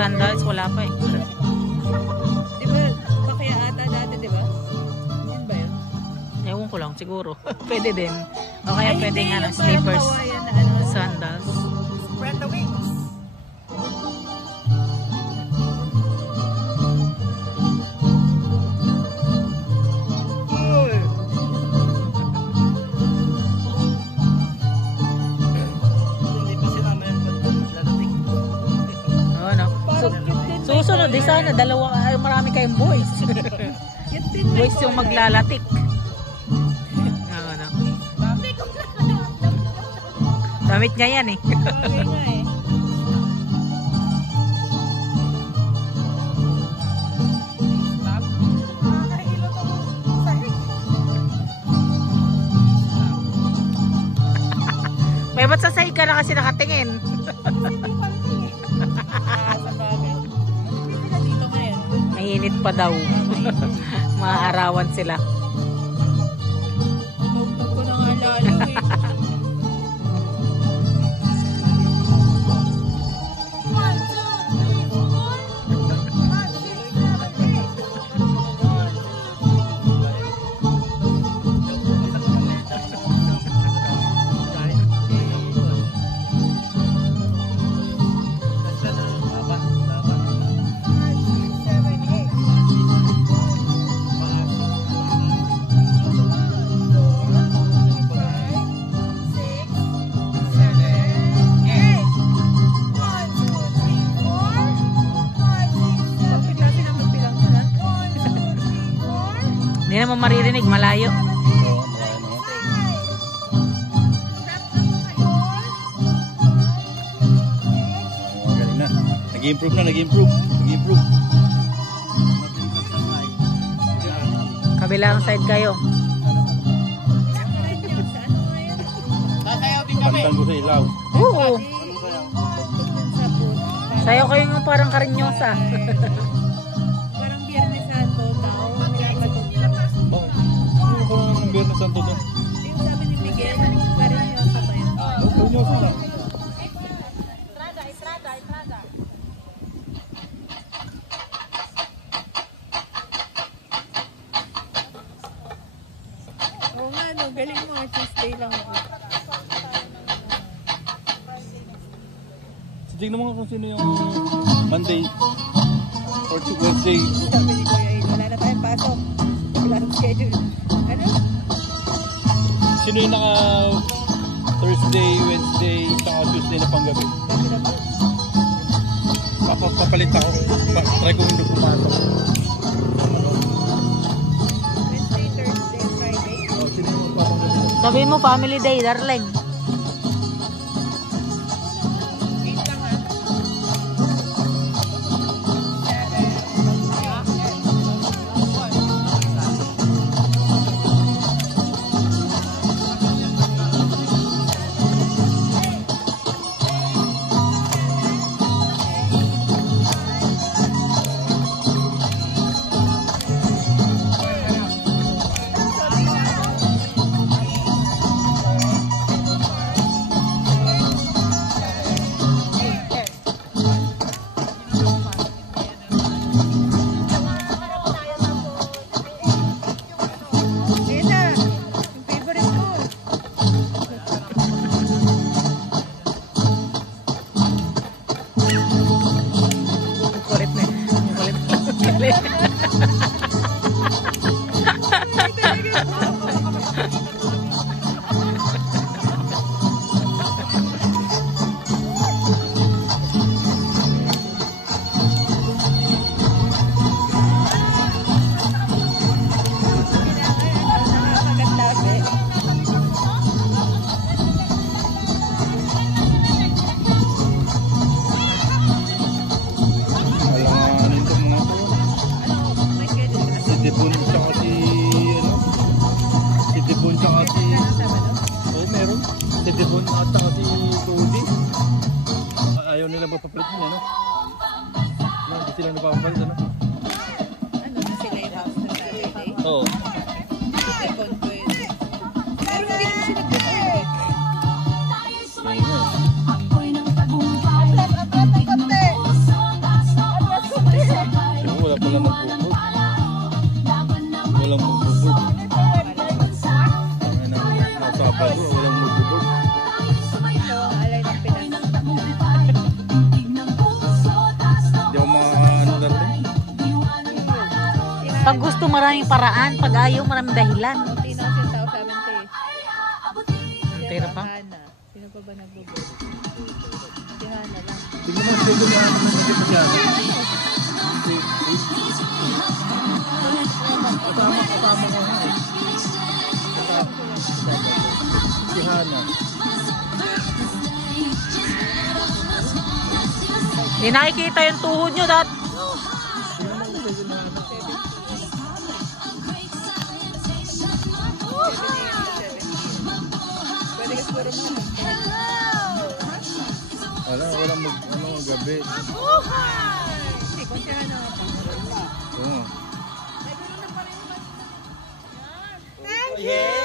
Sandals, wala pa eh. Diba, kaya ata dati, diba? Yan ba yun? Ewan ko lang, siguro. Pwede din. O kaya pwede nga ng slippers. Sandals. Spread the wings. Susunod, di sana marami kayong boys. Boys yung maglalatik. Damit niya yan eh. May ba't sa sahig ka na kasi nakatingin? Mainit pa daw. Maaarawan sila. Tugtog ko na nga lalo eh. Hindi naman maririnig, malayo. Galing na. Nag-improve na, nag-improve. Nag-improve. Kabilang side kayo. Pantang ko sa ilaw. Oo. Sayo kayo nga parang karinyosa. Parang Biyernes Santo daw. Ang Biyernes Santo doon. Yung sabi ni Miguel, karinyosa ba yun? Karinyosa lang. Estrada. Oo nga, no, galing mo. Tuesday lang ako. Tignan mo nga kung sino yung Monday or Wednesday. Sabi ni Kuya Aid, wala na tayong pasok. Wala nang schedule. Ano? Sino yung naka Thursday, Wednesday, saka Tuesday na panggabi? Sabi na po. Papalit ako. Try ko hindi pumasok. Wednesday, Thursday, Friday. Sino yung papagabi? Sabihin mo family day, darling. Titipon tsaka si ano? Titipon tsaka si oh meron. Titipon at tsaka si Cody. Ayaw nila magpapalit mo ano? Hindi sila napapalit ano? Ano na sila yung house na Saturday? Oo. Titipon ko yun. Pero hindi naman sila nagpapalit. walang magbo-board. Sabado, walang magbo-board. Ito ang alay ng Pinas. Hindi ako ano dati. Pag gusto maraming paraan, pag ayaw maraming dahilan. Kunti na kasi yung tao 70. Pero pa? Hana. Sino pa ba nagbo-board? Si Hana lang. Tingnan mo, schedule na naman hindi pa siya. Kasama ko nga eh. Si Hana. Hindi nakikita yung tuhod nyo, dat. Pwede ka siguro mga Walang gabi. Hindi, kung si Hana nga pa. Oo. Yeah!